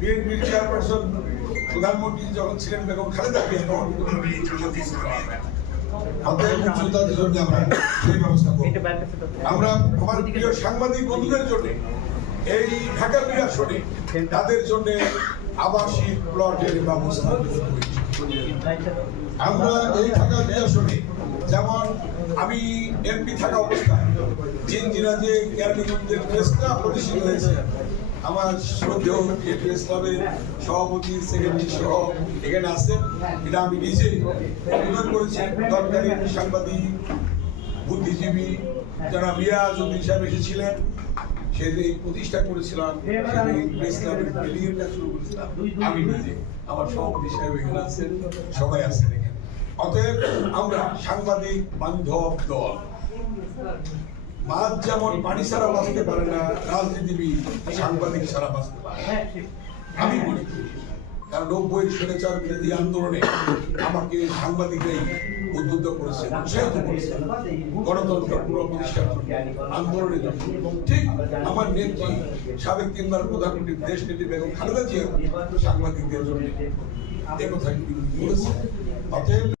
বিএনপির চেয়ারপারসন প্রধানমন্ত্রী যখন ছিলেন বেগম খালেদা জিয়া তখন অতএব জন্য আমরা সেই ব্যবস্থা করব। আমরা আমার প্রিয় সাংবাদিক বন্ধুদের জন্য এই ঢাকা বিরা তাদের জন্য আবাসিক প্লটের ব্যবস্থা আমরা এই ঢাকা বিরা যেমন আমি এমপি থাকা অবস্থায় জিনজিরাজে কেরানীগঞ্জের প্রেস ক্লাব প্রতিষ্ঠিত হয়েছে আমার শ্রদ্ধেয় এই প্রেস ক্লাবের সভাপতি সেক্রেটারি সহ এখানে আছেন এটা আমি নিজে অনুরোধ করেছি। দরকারি সাংবাদিক, বুদ্ধিজীবী যারা মিরাজউদ্দিন সাহেব এসেছিলেন প্রতিষ্ঠা করেছিলাম বিল্ডিংয়ের শুরু করেছিলাম। আমি নিজে আমার সভাপতি সাহেব এখানে আছেন সবাই আছেন এখানে। অতএব আমরা সাংবাদিক বান্ধব দল। মাছ যেমন পানি ছাড়া বাঁচতে পারে না রাজনীতিবিদ সাংবাদিক ছাড়া বাঁচতে পারে আমি মনে করি কারণ নব্বই স্বৈরাচার বিরোধী আন্দোলনে আমাকে সাংবাদিকরাই উদ্বুদ্ধ করেছে উৎসাহিত করেছে গণতন্ত্র পুনঃপ্রতিষ্ঠার জন্য আন্দোলনের জন্য। ঠিক আমার নেত্রী সাবেক তিনবার প্রধানমন্ত্রী দেশ নেত্রী বেগম খালেদা জিয়া সাংবাদিকদের জন্য। একথা বলেছে অতএব